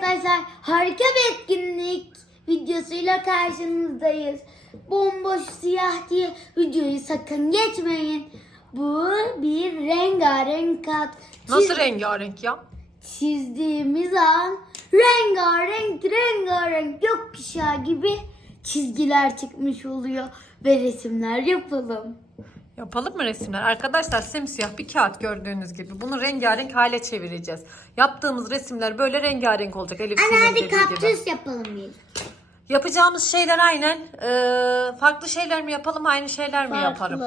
arkadaşlar harika bir etkinlik videosuyla karşınızdayız. Bomboş siyah diye videoyu sakın geçmeyin. Bu bir rengarenk kat. Nasıl rengarenk ya? Çizdiğimiz an rengarenk rengarenk gökkuşağı gibi çizgiler çıkmış oluyor ve resimler yapalım. Yapalım mı resimler? Arkadaşlar simsiyah bir kağıt gördüğünüz gibi. Bunu rengarenk hale çevireceğiz. Yaptığımız resimler böyle rengarenk olacak. Elif dediği gibi. kaktüs yapalım bir. Yapacağımız şeyler aynen. Ee, farklı şeyler mi yapalım aynı şeyler mi yaparım?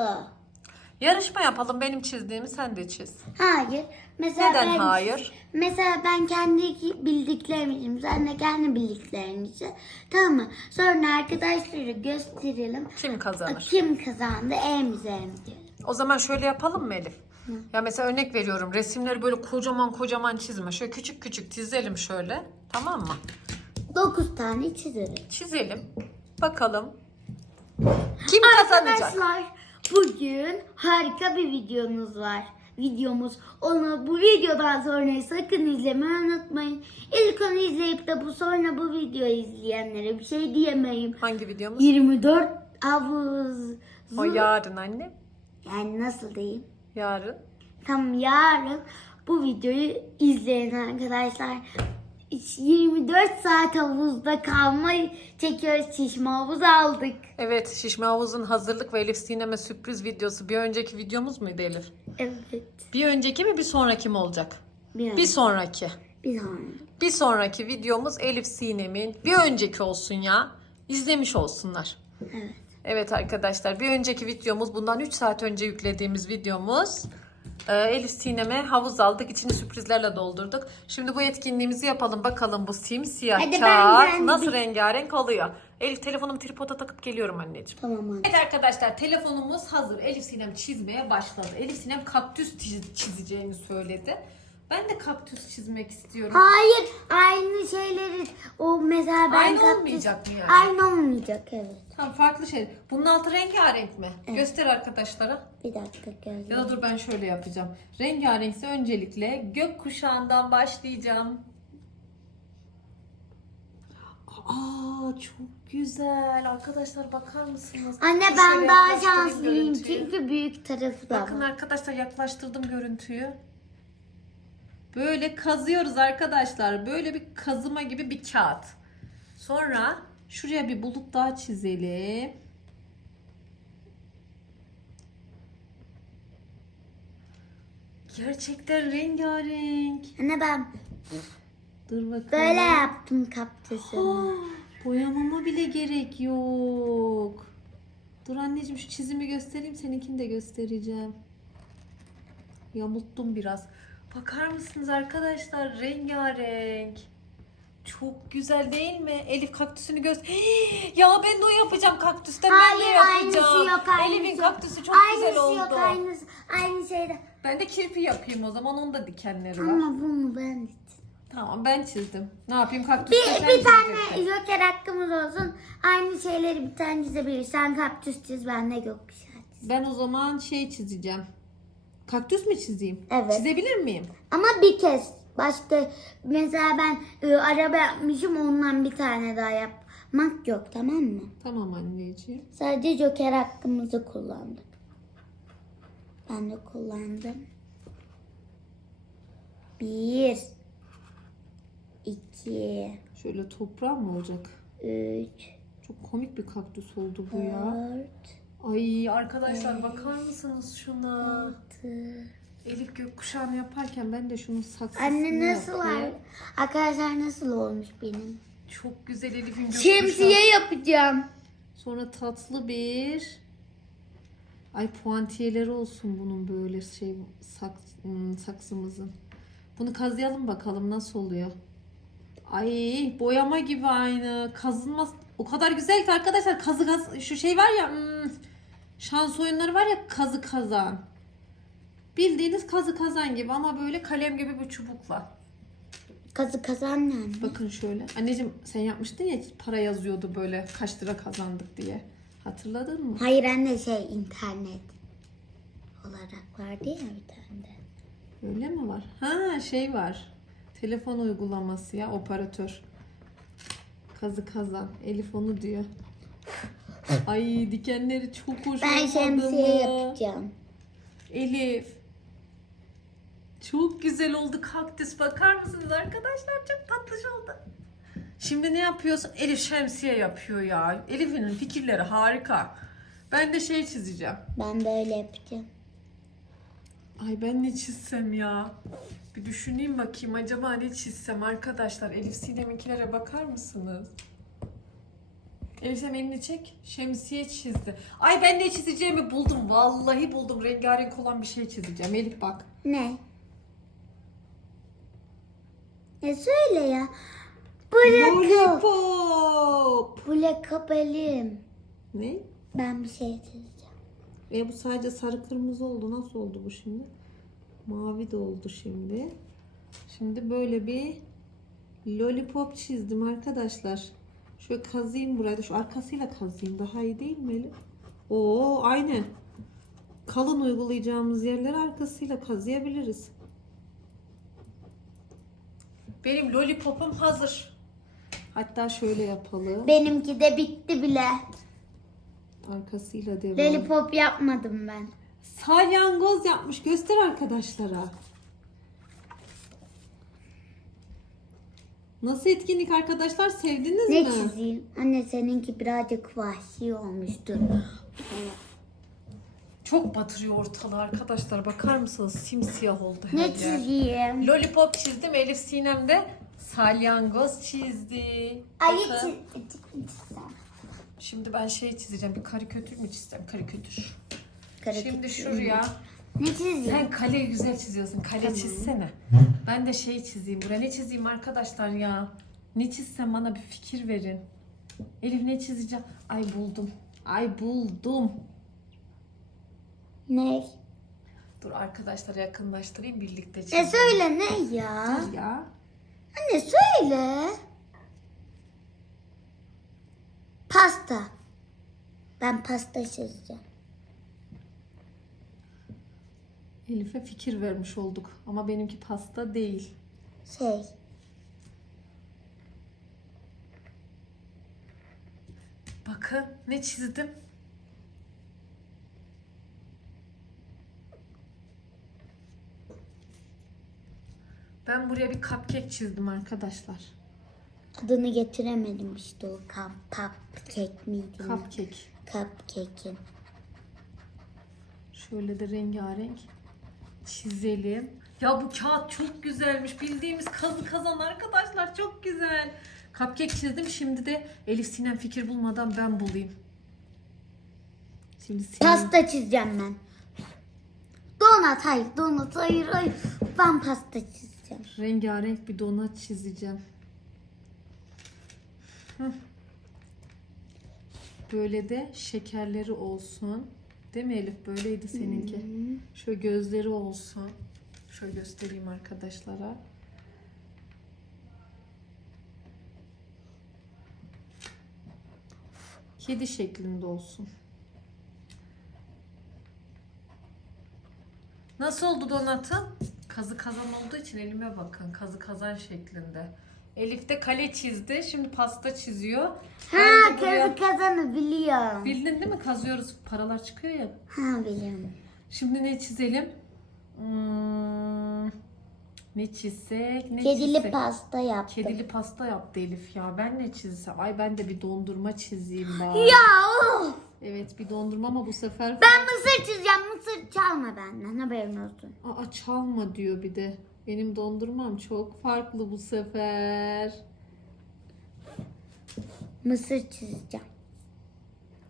Yarışma yapalım. Benim çizdiğimi sen de çiz. Hayır. Mesela Neden ben, hayır? Mesela ben kendi bildiklerimi çizeyim. Sen de kendi bildiklerini çiz. Tamam mı? Sonra arkadaşlara gösterelim. Kim kazanır? Kim kazandı üzerim diyelim. O zaman şöyle yapalım mı Elif? Ya mesela örnek veriyorum. Resimleri böyle kocaman kocaman çizme. Şöyle küçük küçük çizelim şöyle. Tamam mı? 9 tane çizelim. Çizelim. Bakalım. Kim kazanacak? Arkadaşlar bugün harika bir videomuz var. Videomuz. Onu bu videodan sonra sakın izlemeyi unutmayın. İlk onu izleyip de bu sonra bu videoyu izleyenlere bir şey diyemeyim. Hangi videomuz? 24 havuz. O yarın anne. Yani nasıl diyeyim? Yarın. Tam yarın bu videoyu izleyin arkadaşlar. 24 saat havuzda kalmayı çekiyoruz. Şişme havuz aldık. Evet Şişme Havuz'un hazırlık ve Elif Sinem'e sürpriz videosu. Bir önceki videomuz muydu Elif? Evet. Bir önceki mi bir sonraki mi olacak? Bir, Bir sonraki. bir sonra. Bir sonraki videomuz Elif Sinem'in bir önceki olsun ya. İzlemiş olsunlar. Evet. Evet arkadaşlar bir önceki videomuz bundan 3 saat önce yüklediğimiz videomuz. Ee, Elif Sinem'e havuz aldık. içini sürprizlerle doldurduk. Şimdi bu etkinliğimizi yapalım. Bakalım bu simsiyah Hadi ben kağıt kendim- nasıl rengarenk oluyor. Elif telefonumu tripoda takıp geliyorum anneciğim. Tamam anne. Evet arkadaşlar telefonumuz hazır. Elif Sinem çizmeye başladı. Elif Sinem kaktüs çiz- çizeceğini söyledi. Ben de kaktüs çizmek istiyorum. Hayır aynı şeyleri o mesela ben Aynı kaktüs- olmayacak mı yani? Aynı olmayacak evet. Tamam farklı şey. Bunun altı rengarenk mi? Göster arkadaşlara. Bir dakika gözüm. Ya da dur ben şöyle yapacağım. Rengarenkse öncelikle gökkuşağından başlayacağım. Aa çok güzel. Arkadaşlar bakar mısınız? Anne Şöyle ben daha yaklaştırayım şanslıyım görüntüyü. çünkü büyük tarafı da Bakın var. arkadaşlar yaklaştırdım görüntüyü. Böyle kazıyoruz arkadaşlar. Böyle bir kazıma gibi bir kağıt. Sonra şuraya bir bulut daha çizelim. Gerçekten rengarenk. Anne ben Dur bakalım. böyle yaptım kaktüsü. Aa, boyamama bile gerek yok. Dur anneciğim şu çizimi göstereyim. Seninkini de göstereceğim. Yamulttum biraz. Bakar mısınız arkadaşlar? Rengarenk. Çok güzel değil mi? Elif kaktüsünü göz... Hii, ya ben de o yapacağım kaktüsten. ben de Hayır yapacağım. aynısı yok aynısı. Elif'in kaktüsü çok aynısı güzel oldu. yok aynısı. Aynı şeyde. Ben de kirpi yapayım o zaman. Onun da dikenleri var. Ama bunu ben Tamam ben çizdim. Ne yapayım kaktüste bir, sen bir tane çizeceksin. joker hakkımız olsun. Aynı şeyleri bir tane çizebiliriz. Sen kaktüs çiz ben de gökkuşağı çiz. Ben o zaman şey çizeceğim. Kaktüs mü çizeyim? Evet. Çizebilir miyim? Ama bir kez. Başka mesela ben e, araba yapmışım ondan bir tane daha yapmak yok tamam mı? Tamam anneciğim. Sadece joker hakkımızı kullandık. Ben de kullandım. Bir. iki, Şöyle toprağı mı olacak? Üç. Çok komik bir kaktüs oldu bu ya. Dört. Ay arkadaşlar bakar mısınız şuna? Elif gökkuşağını yaparken ben de şunun saksısını Anne nasıl var? yapayım. Arkadaşlar nasıl olmuş benim? Çok güzel Elif'in gökkuşağı. Şemsiye yapacağım. Sonra tatlı bir Ay puantiyeleri olsun bunun böyle şey saks, hmm, saksımızın. Bunu kazıyalım bakalım nasıl oluyor. Ay boyama gibi aynı. Kazınmaz. O kadar güzel ki arkadaşlar kazı kaz şu şey var ya hmm, şans oyunları var ya kazı kazan. Bildiğiniz kazı kazan gibi ama böyle kalem gibi bir çubukla. Kazı kazan ne anne? Bakın şöyle. Anneciğim sen yapmıştın ya para yazıyordu böyle kaç lira kazandık diye. Hatırladın mı? Hayır anne şey internet olarak vardı ya bir tane de. Öyle mi var? Ha şey var. Telefon uygulaması ya operatör. Kazı kazan. Elif onu diyor. Ay dikenleri çok hoş Ben şemsiye yapacağım. Elif. Çok güzel oldu kaktüs. Bakar mısınız arkadaşlar? Çok tatlış oldu. Şimdi ne yapıyorsun? Elif şemsiye yapıyor ya. Elif'in fikirleri harika. Ben de şey çizeceğim. Ben böyle yapacağım. Ay ben ne çizsem ya? Bir düşüneyim bakayım acaba ne çizsem arkadaşlar. Elif Sinem'inkilere bakar mısınız? Elif Sinem elini çek. Şemsiye çizdi. Ay ben ne çizeceğimi buldum. Vallahi buldum. Rengarenk olan bir şey çizeceğim. Elif bak. Ne? E söyle ya. Black Lollipop. Black elim. Ne? Ben bir şey çizeceğim. E bu sadece sarı kırmızı oldu. Nasıl oldu bu şimdi? Mavi de oldu şimdi. Şimdi böyle bir lollipop çizdim arkadaşlar. Şöyle kazıyım buraya da şu arkasıyla kazıyım. Daha iyi değil mi Elif? Oo aynen. Kalın uygulayacağımız yerleri arkasıyla kazıyabiliriz. Benim lollipopum hazır. Hatta şöyle yapalım. Benimki de bitti bile. Arkasıyla devam. Lollipop yapmadım ben. Salyangoz yapmış. Göster arkadaşlara. Nasıl etkinlik arkadaşlar? Sevdiniz Ne mi? çizeyim? Anne seninki birazcık vahşi olmuştur. Çok batırıyor ortalığı arkadaşlar. Bakar mısınız? Simsiyah oldu her Ne yer. çizeyim? Lollipop çizdim. Elif Sinem de salyangoz çizdi. Ayı Bakın. çizsem. Şimdi ben şey çizeceğim. Bir karikatür mü çizsem? Karikatür. Karikatür Şimdi şuraya Ne çizeyim? Sen kaleyi güzel çiziyorsun. Kale çizsene. Ben de şey çizeyim. Buraya ne çizeyim arkadaşlar ya? Ne çizsem bana bir fikir verin. Elif ne çizeceğim? Ay buldum. Ay buldum. Ne? Dur arkadaşlar yakınlaştırayım birlikte E çizelim. söyle ne ya? Ya. Anne söyle. Pasta. Ben pasta çizeceğim. Elif'e fikir vermiş olduk. Ama benimki pasta değil. Şey. Bakın ne çizdim. Ben buraya bir cupcake çizdim arkadaşlar. Adını getiremedim işte o kap cupcake miydi? Cupcake. Cupcake'in. Şöyle de rengarenk çizelim. Ya bu kağıt çok güzelmiş. Bildiğimiz kazı kazan arkadaşlar çok güzel. Cupcake çizdim. Şimdi de Elif Sinem fikir bulmadan ben bulayım. Şimdi Sinem... Pasta çizeceğim ben. Donat hayır donat hayır hayır. Ben pasta çizeceğim. Rengarenk bir donat çizeceğim. Hı. Böyle de şekerleri olsun. Değil mi Elif? Böyleydi seninki. Şöyle gözleri olsun. Şöyle göstereyim arkadaşlara. Kedi şeklinde olsun. Nasıl oldu donatın? Kazı kazan olduğu için elime bakın. Kazı kazan şeklinde. Elif de kale çizdi. Şimdi pasta çiziyor. Ha Ben de buraya- kazı kazanı biliyorum. Bildin değil mi? Kazıyoruz. Paralar çıkıyor ya. Ha biliyorum. Şimdi ne çizelim? Hmm, ne çizsek? Ne Kedili çizsek? pasta yaptım. Kedili pasta yaptı Elif ya. Ben ne çizsem? Ay ben de bir dondurma çizeyim bari. Ya of! Evet bir dondurma ama bu sefer... Ben mısır çizeceğim. Mısır çalma benden haberin olsun. Aa çalma diyor bir de. Benim dondurmam çok farklı bu sefer. Mısır çizeceğim.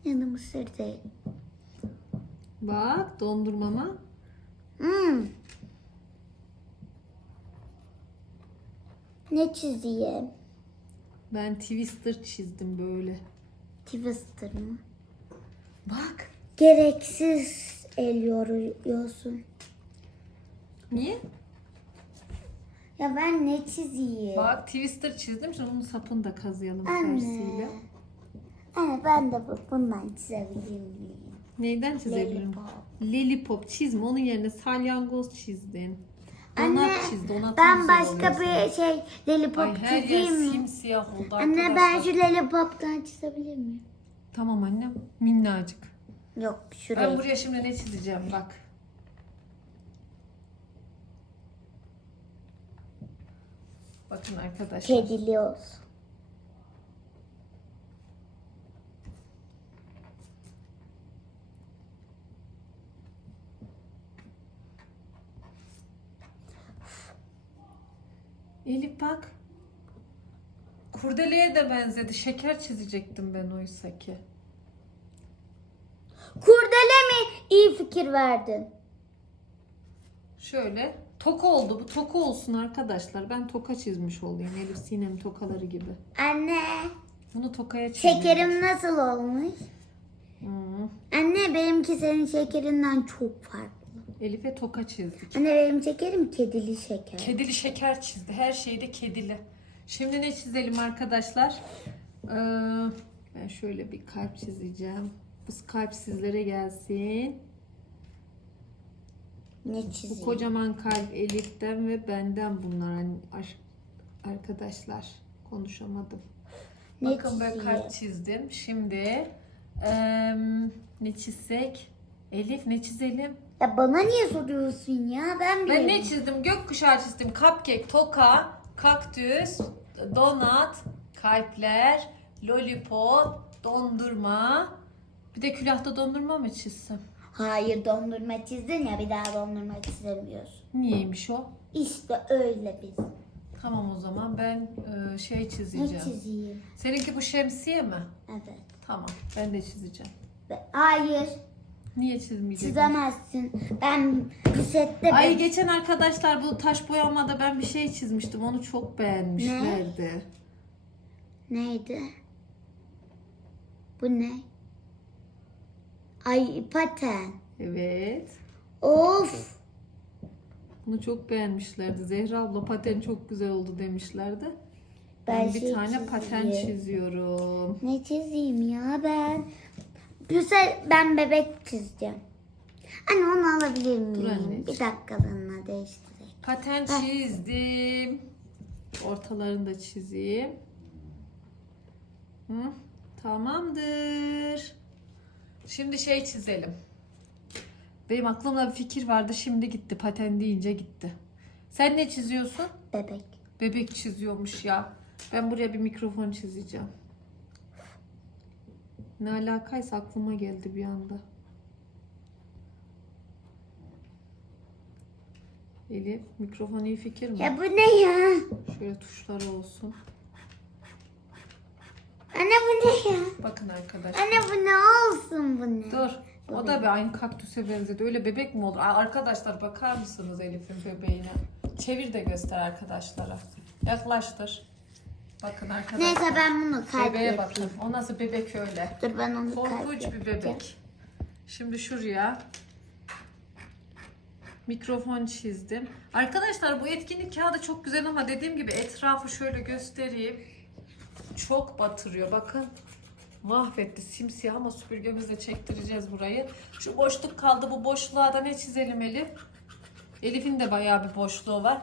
Ya da mısır değil. Bak dondurmama. Hmm. Ne çizeyim? Ben twister çizdim böyle. Twister mı? Bak. Gereksiz el yoruyorsun. Niye? Ya ben ne çizeyim? Bak twister çizdim. Şimdi onun sapını da kazıyalım Anne. tersiyle. Anne ben de bu- bundan çizebilir miyim? Neyden çizebilirim? Lollipop. Lollipop çizme. Onun yerine salyangoz çizdin. Donat Anne, çizdi. Donat Ben güzel başka oluyor. bir şey lollipop Ay her yer çizeyim mi? simsiyah oldu Anne ben arkadaşlar. şu lollipop'tan çizebilir miyim? Tamam annem. Minnacık. Yok Ben şurayı. buraya şimdi ne çizeceğim bak. Bakın arkadaşlar. Kedili olsun. Elif bak. Kurdeleye de benzedi. Şeker çizecektim ben oysa ki. Kurdele mi? İyi fikir verdin. Şöyle. Toka oldu. Bu toka olsun arkadaşlar. Ben toka çizmiş olayım. Elif Sinem tokaları gibi. Anne Bunu tokaya çizdim. şekerim nasıl olmuş? Hmm. Anne benimki senin şekerinden çok farklı. Elif'e toka çizdik. Anne benim şekerim kedili şeker. Kedili şeker çizdi. Her şeyde kedili. Şimdi ne çizelim arkadaşlar? Ee, ben şöyle bir kalp çizeceğim. Bu kalp sizlere gelsin. Ne Bu çizeyim? kocaman kalp Elif'ten ve benden bunlar hani aşk arkadaşlar. Konuşamadım. Ne Bakın ben çizeyim? kalp çizdim. Şimdi eee, ne çizsek? Elif ne çizelim? Ya bana niye soruyorsun ya? Ben Ben biliyorum. ne çizdim? Gökkuşağı çizdim. Cupcake, toka, kaktüs, donat, kalpler, lollipop, dondurma. Bir de külahta dondurma mı çizsem? Hayır dondurma çizdin ya bir daha dondurma çizemiyorsun. Niyeymiş o? İşte öyle biz. Tamam o zaman ben eee, şey Ne çizeceğim. çizeyim? Seninki bu şemsiye mi? Evet. Tamam ben de çizeceğim. Ve- Hayır Niye çizmeyeceğim? çizemezsin. Ben bir sette Ay ben- geçen arkadaşlar bu taş boyamada ben bir şey çizmiştim. Onu çok beğenmişlerdi. Neydi? Bu ne? Ay paten. Evet. Of. Bunu çok beğenmişlerdi. Zehra abla paten çok güzel oldu demişlerdi. Ben, Ben bir şey tane paten çizeyim. çiziyorum. Ne çizeyim ya ben? Sefer ben bebek çizeceğim. Anne onu alabilir miyim? anneciğim. Bir dakikalığına değiştireyim. Paten çizdim. Ortalarını da çizeyim. Hı, tamamdır. Şimdi şey çizelim. Benim aklımda bir fikir vardı. Şimdi gitti. Paten deyince gitti. Sen ne çiziyorsun? Bebek. Bebek çiziyormuş ya. Ben buraya bir mikrofon çizeceğim. Ne alakaysa aklıma geldi bir anda. Elif, mikrofon iyi fikir mi? Ya bu ne ya? Şöyle tuşları olsun. Anne bu ne ya? Bakın arkadaşlar. Anne bu ne olsun bu ne? Dur. O da bir aynı kaktüse benzedi. Öyle bebek mi olur? Arkadaşlar bakar mısınız Elif'in bebeğine? Çevir de göster arkadaşlara. Yaklaştır. Bakın arkadaşlar. Neyse ben bunu kalp Bebeğe bakın. O nasıl bebek öyle. Dur ben onu Korkunç bir bebek. Şimdi şuraya mikrofon çizdim. Arkadaşlar bu etkinlik kağıdı çok güzel ama dediğim gibi etrafı şöyle göstereyim. Çok batırıyor. Bakın mahvetti simsiyah ama süpürgemizle çektireceğiz burayı. Şu boşluk kaldı. Bu boşluğa da ne çizelim Elif? Elif'in de bayağı bir boşluğu var.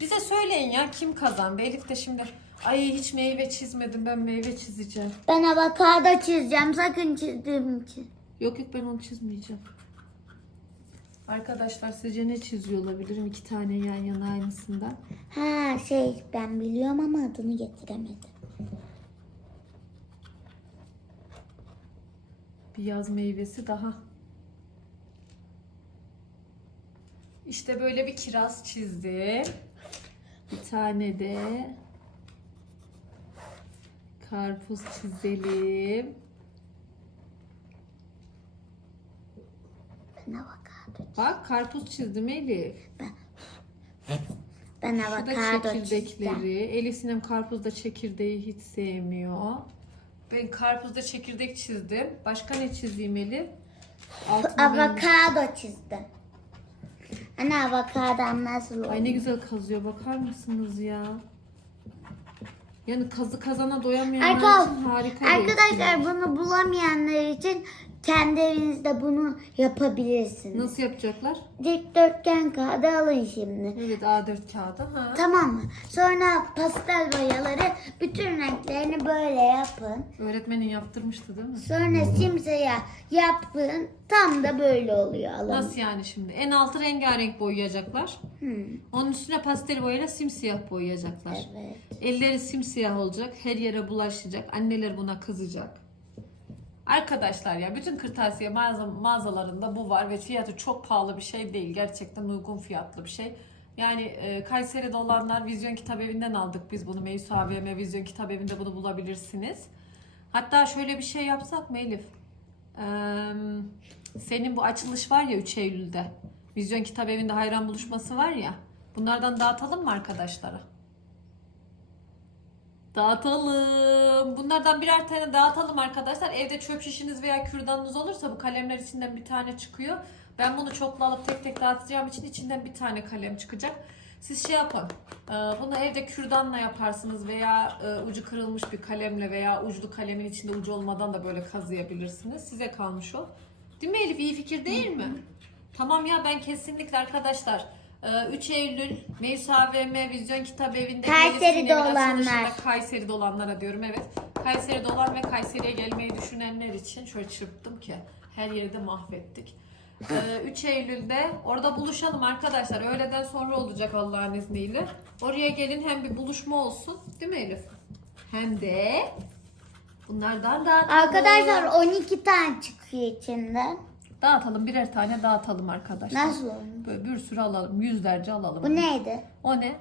Bize söyleyin ya kim kazandı? Elif de şimdi ay hiç meyve çizmedim ben meyve çizeceğim. Ben avokado çizeceğim sakın çizdiğim için. Yok yok ben onu çizmeyeceğim. Arkadaşlar sizce ne çiziyor olabilirim? İki tane yan yana aynısından. Ha şey ben biliyorum ama adını getiremedim. Bir yaz meyvesi daha. İşte böyle bir kiraz çizdim. Bir tane de karpuz çizelim. Ben avokado. Bak karpuz çizdim Elif. Ben Şu da avokado çizeceğim. çekirdekleri. Elif Sinem karpuzda çekirdeği hiç sevmiyor. Ben karpuzda çekirdek çizdim. Başka ne çizeyim Elif? Altına ben- Avokado çizdim. Anne avokadom nasıl olur? Ay ne güzel kazıyor bakar mısınız ya? Yani kazı kazana doyamayanlar Arka- için harika bir Arkadaşlar bunu bulamayanlar için kendi evinizde bunu yapabilirsiniz. Nasıl yapacaklar? Dikdörtgen kağıdı alın şimdi. Evet A4 kağıdı. Ha. Tamam mı? Sonra pastel boyaları bütün renklerini böyle yapın. Öğretmenin yaptırmıştı değil mi? Sonra simsiyah yapın. Tam da böyle oluyor alan. Nasıl yani şimdi? En altı rengarenk boyayacaklar. Hmm, Onun üstüne pastel boyayla simsiyah boyayacaklar. evet. Elleri simsiyah olacak. Her yere bulaşacak. Anneler buna kızacak. Arkadaşlar ya bütün kırtasiye mağaza, mağazalarında bu var ve fiyatı çok pahalı bir şey değil. Gerçekten uygun fiyatlı bir şey. Yani e, Kayseri'de olanlar Vizyon Kitap Evi'nden aldık biz bunu. Meysu AVM Vizyon Kitap Evi'nde bunu bulabilirsiniz. Hatta şöyle bir şey yapsak mı Elif? Ee, senin bu açılış var ya 3 Eylül'de. Vizyon Kitap Evi'nde hayran buluşması var ya. Bunlardan dağıtalım mı arkadaşlara? Dağıtalım. Bunlardan birer tane dağıtalım arkadaşlar. Evde çöp şişiniz veya kürdanınız olursa bu kalemler içinden bir tane çıkıyor. Ben bunu çoklu alıp tek tek dağıtacağım için içinden bir tane kalem çıkacak. Siz şey yapın. e, Bunu evde kürdanla yaparsınız veya e, ucu kırılmış bir kalemle veya uçlu kalemin içinde ucu olmadan da böyle kazıyabilirsiniz. Size kalmış o. Değil mi Elif? İyi fikir değil mi? Tamam ya ben kesinlikle arkadaşlar 3 Eylül Meysa AVM Vizyon Kitap Evi'nde Kayseri'de olanlar. Kayseri'de olanlara diyorum evet. Kayseri'de olan ve Kayseri'ye gelmeyi düşünenler için şöyle çırptım ki her yeri de mahvettik. Ee, 3 Eylül'de orada buluşalım arkadaşlar. Öğleden sonra olacak Allah'ın izniyle. Oraya gelin hem bir buluşma olsun. Değil mi Elif? Hem de bunlardan da Arkadaşlar 12 tane çıkıyor içinden. Dağıtalım birer tane dağıtalım arkadaşlar. Nasıl olmuş? Böyle bir sürü alalım. Yüzlerce alalım. Bu neydi? O ne?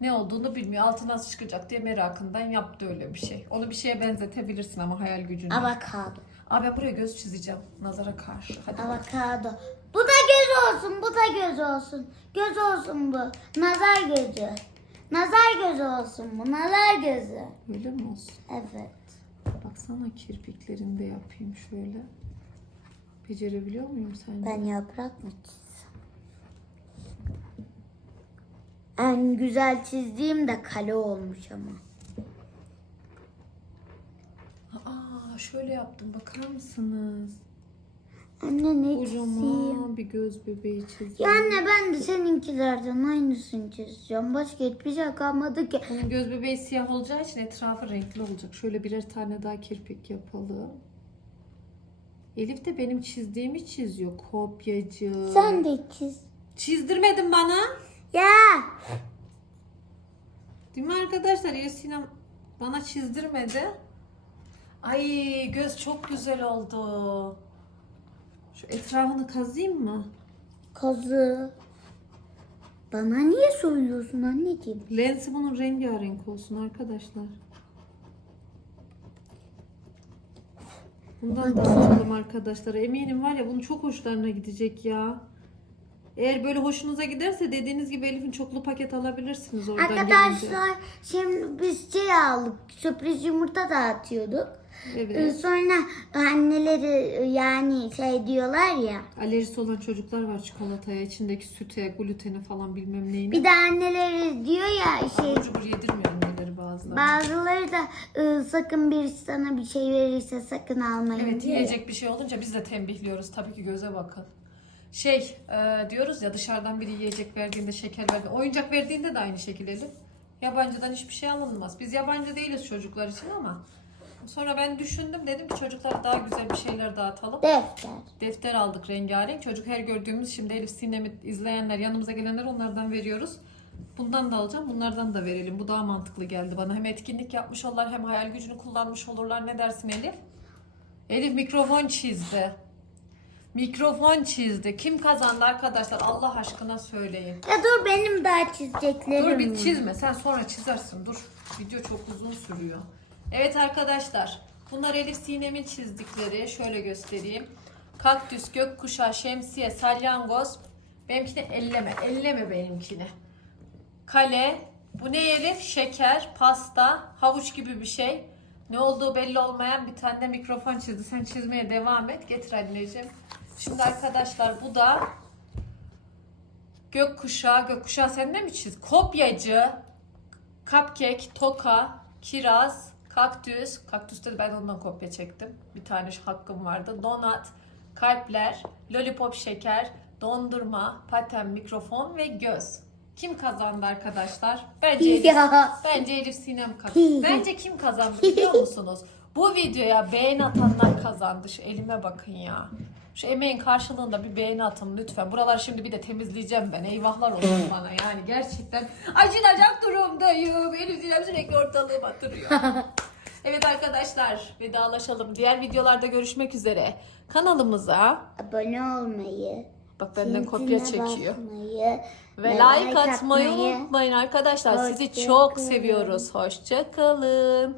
Ne olduğunu bilmiyor. Altı nasıl çıkacak diye merakından yaptı öyle bir şey. Onu bir şeye benzetebilirsin ama hayal gücünle. Avokado. Abi ben buraya göz çizeceğim. Nazara karşı. Hadi. Avokado. Bu da göz olsun, bu da göz olsun. Göz olsun bu. Nazar gözü. Nazar gözü olsun bu. Nazar gözü. Öyle mi olsun? Evet. Baksana kirpiklerini de yapayım şöyle. Becerebiliyor muyum sence? Ben yaprak mı çizsem? En güzel çizdiğim de kale olmuş ama. Aa şöyle yaptım. Bakar mısınız? Anne ne çizeyim? Kocaman bir göz bebeği çizdim. Ya anne ben de seninkilerden aynısını çizeceğim. Başka hiçbir şey kalmadı ki. Bunun göz bebeği siyah olacağı için etrafı renkli olacak. Şöyle birer tane daha kirpik yapalım. Elif de benim çizdiğimi çiziyor. Kopyacı. Sen de çiz. Çizdirmedin bana. Ya Değil mi arkadaşlar? Ya Sinem bana çizdirmedi. Ay göz çok güzel oldu. Şu etrafını kazıyım mı? kazı. Bana niye söylüyorsun anneciğim? Lensi bunun rengarenk olsun arkadaşlar. Bundan da alalım arkadaşlar. Eminim var ya bunun çok hoşlarına gidecek ya. Eğer böyle hoşunuza giderse dediğiniz gibi Elif'in çoklu paket alabilirsiniz oradan gelince. Arkadaşlar şimdi biz şey aldık. Sürpriz yumurta dağıtıyorduk. Ee, Evet. Sonra anneleri yani şey diyorlar ya. Alerjisi olan çocuklar var çikolataya, içindeki süte, gluteni falan bilmem neyine. Bir de anneleri diyor ya şey Abur cubur yedirmiyor anneleri bazıları. da ıı, sakın birisi sana bir şey verirse sakın almayın Evet diyor. yiyecek bir şey olunca biz de tembihliyoruz. Tabii ki göze bakın. Şey e, diyoruz ya dışarıdan biri yiyecek verdiğinde şeker verdiğinde oyuncak verdiğinde de aynı şekilde Elif. Yabancıdan hiçbir şey alınmaz. Biz yabancı değiliz çocuklar için ama sonra ben düşündüm dedim ki çocuklara daha güzel bir şeyler dağıtalım. Defter. Defter aldık rengarenk. Çocuk her gördüğümüz şimdi Elif Sinem'i izleyenler yanımıza gelenler onlardan veriyoruz. Bundan da alacağım. Bunlardan da verelim. Bu daha mantıklı geldi bana. Hem etkinlik yapmış olurlar hem hayal gücünü kullanmış olurlar. Ne dersin Elif? Elif mikrofon çizdi. Mikrofon çizdi. Kim kazandı arkadaşlar? Allah aşkına söyleyin. Ya dur benim daha çizeceklerim Dur bir çizme. Sen sonra çizersin. Dur. Video çok uzun sürüyor. Evet arkadaşlar. Bunlar Elif Sinem'in çizdikleri. Şöyle göstereyim. Kaktüs, gökkuşağı, şemsiye, salyangoz. Benimkini elleme. Elleme benimkini. Kale. Bu ne Elif? Şeker, pasta, havuç gibi bir şey. Ne olduğu belli olmayan bir tane de mikrofon çizdi. Sen çizmeye devam et. Getir anneciğim. Şimdi arkadaşlar bu da Gökkuşağı, gökkuşağı sen de mi çiz? Kopyacı, cupcake, toka, kiraz, Kaktüs. Kaktüste ben ondan kopya çektim. Bir tane hakkım vardı. Donat, kalpler, lollipop şeker, dondurma, paten, mikrofon ve göz. Kim kazandı arkadaşlar? Bence Elif, bence Elif Sinem kazandı. Bence kim kazandı biliyor musunuz? Bu videoya beğeni atanlar kazandı. Şu elime bakın ya. Şu emeğin karşılığında bir beğeni atın lütfen. Buraları şimdi bir de temizleyeceğim ben. Eyvahlar olsun bana yani. Gerçekten acınacak durumdayım. Elif Sinem sürekli ortalığı batırıyor. Evet arkadaşlar vedalaşalım. Diğer videolarda görüşmek üzere. Kanalımıza Abone olmayı, bak benden kopya çekiyor. basmayı Ve like atmayı unutmayın arkadaşlar. Sizi çok kalın. seviyoruz. Hoşça kalın.